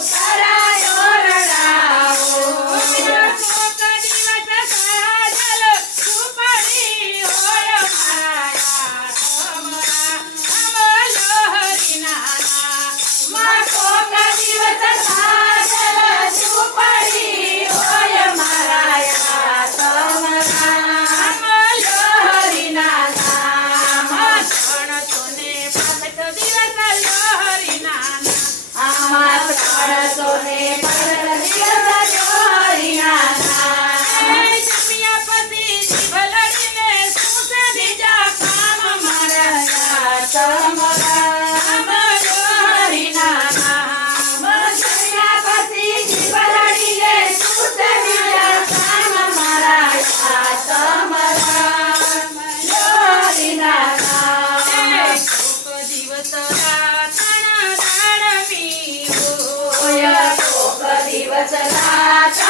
Sarai Sachana,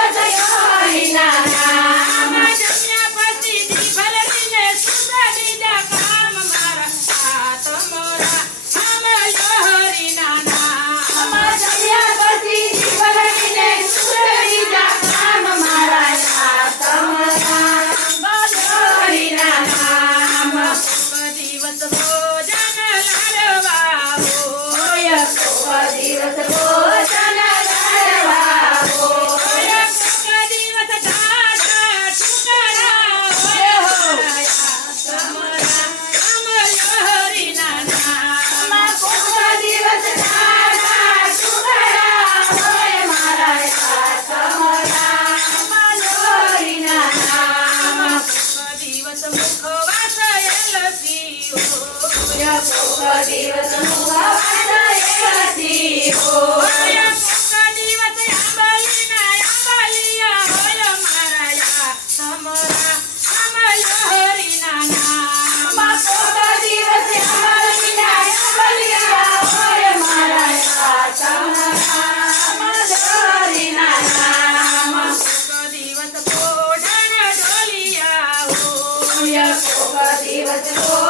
ಬದಲಾಯಿಲ್ಲ Lord.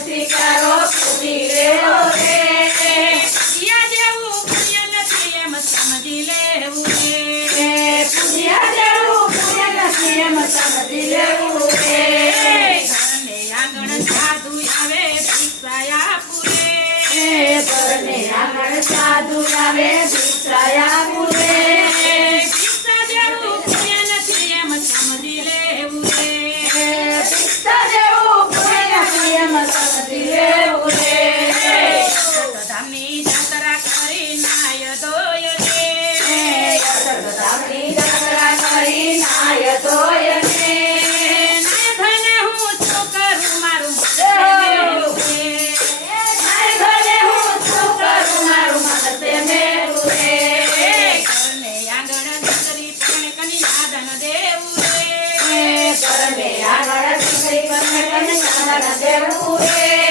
Una vez, trae se.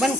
बन।